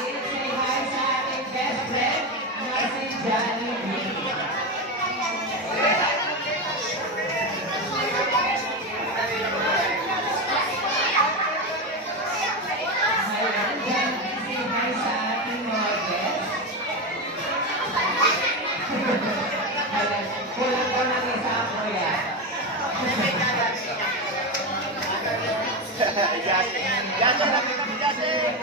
Say hi sa ating best friend na si Jollibee. Ayan, Jollibee, say hi sa ating mga guests. Ayan, kulang ko lang isa ako yan. Yasa lang kami kasi.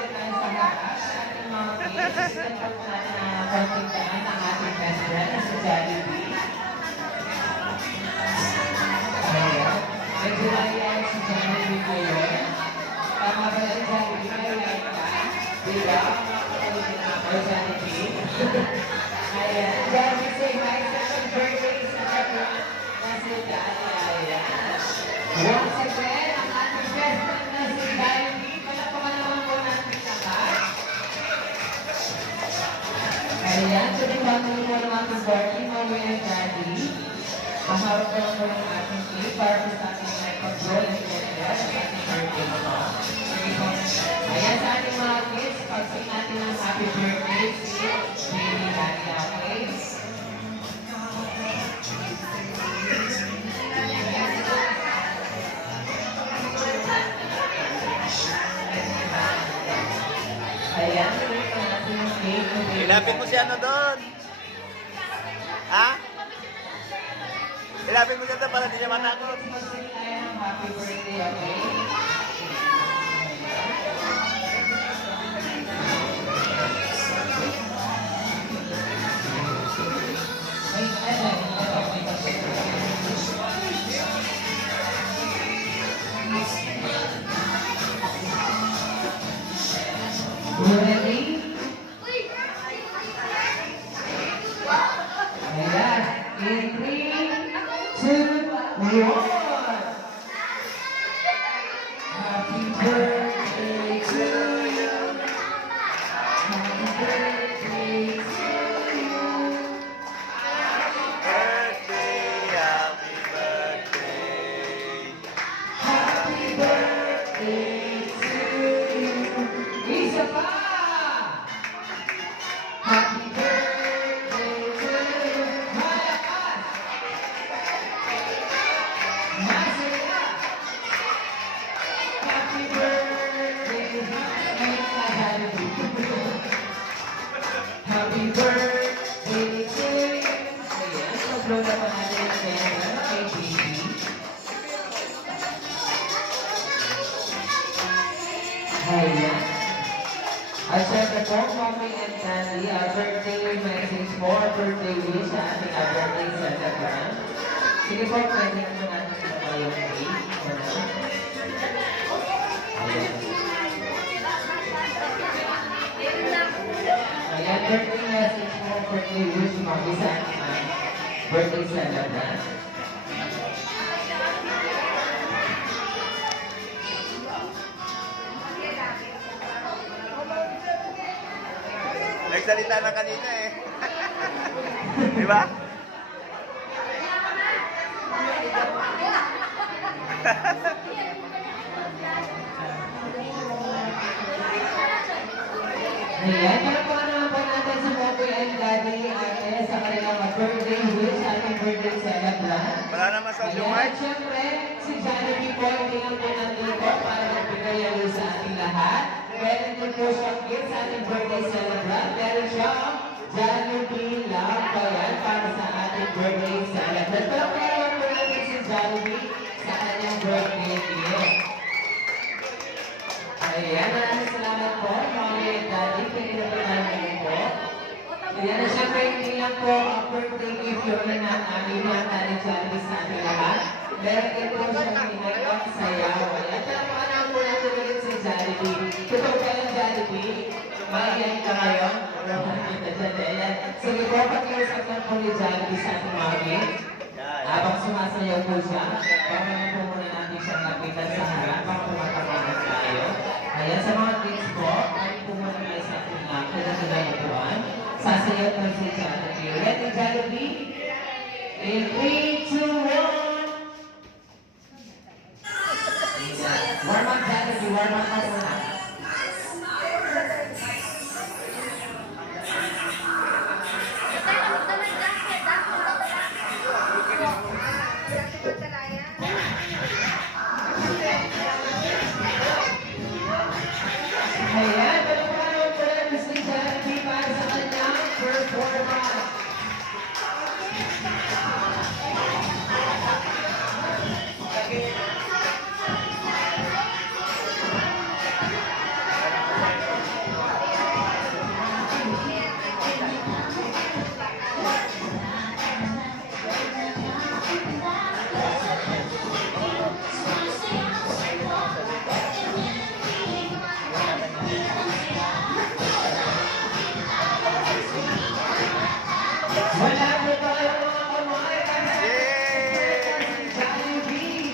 Pagpuntaan ng ating best friend sa Jollibee. Ayan. Medyo naiyan si Jollibee ngayon. Tama ba yung Jollibee? Naiyan ka? Diba? O Jollibee? Ayan. Jollibee, say hi sa ating birthday sa restaurant na si Jollibee. Once again, ang ating best friend na si Jollibee. Palapakan naman po natin lahat. Ayan, so di ba kung po ng ating birthday, Mommy and Daddy, maharap ko lang po ng ating cake para po sa ating pag-roll and get-get sa ating birthday song. Sige po. Ayan sa ating mga kids, pag-sing natin ang happy birthday si Baby Daddy, okay? Ayan, ulit ang ating cake. Ilapit mo si ano doon. Ha? Ilapit mo siya doon para di siya matakot. Mag-sing tayo ng happy birthday, okay? You ready? Ayan. In 3, 2, 1. Happy birthday to you. Happy birthday to you. Birthday, happy birthday. Happy birthday to you. Isa pa! Happy birthday to you. Malakas! Masaya! Happy birthday! Happy birthday to you. Ayan, mag-blow na pa natin ang pera kay baby. Ayan. At syempre po, Mommy and Daddy, birthday message po, birthday wish sa ating birthday celebrant. Sige po, pwede naman natin sa yung cake. Ayan. Ayan, birthday message po, birthday wish, Mommy, sa ating birthday celebrant. Nagsalita na kanina eh. Di ba? Ayan, palapakan naman po natin sa Mommy and Daddy ate sa kanilang birthday wish, ating birthday celebrant. Wala naman sa Ayan, at syempre, si Jollibee po, hindi lang po nandito para magbigay yalo sa ating lahat. Meron din po siyang gift sa ating birthday celebrant. Meron siyang Jollibee Love Bayan para sa ating birthday celebrant. Palapakan naman po natin si Jollibee sa kanyang birthday gift. Ayan, maraming salamat po, Mommy and Daddy. Pinagpapalaman po. Ayan, at syempre, hindi lang po ang birthday gift yung nananamin na natin Jollibee sa ating lahat. Meron din po siyang hinagawang sayaw. Ayan, talapakan naman po natin ulit si Jollibee. Totoo ba yung Jollibee? Maiyan ka ngayon? Ayan. Sige po, pag-iusap lang po ni Jollibee sa ating mga gift. Habang sumasayaw po siya, pamayan po muna natin siyang lapitan sa harap para pumatakaman tayo. Ayan, sa mga kids po, ay po muna kayo sa ating kagagayuan. Sasayaw po si Jollibee. Ready, Jollibee? In 3, 2, 1. Warm up, Jollibee. Warm up ka muna. performance. Wala po tayo mga kamay. Yay! Jollibee.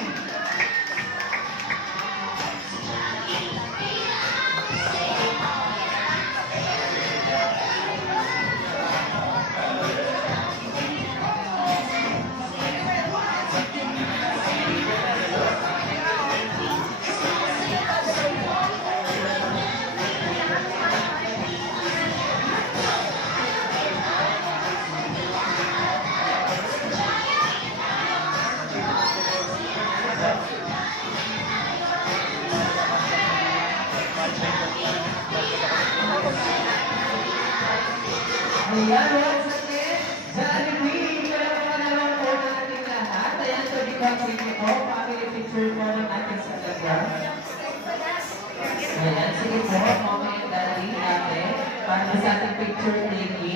Ayan, once again, Jollibee, palakpakan naman po natin lahat. Ayan, so di ba sige po, family picture po ng ating sa lagar. Ayan, sige po, mama and daddy, ate, para sa ating picture taking.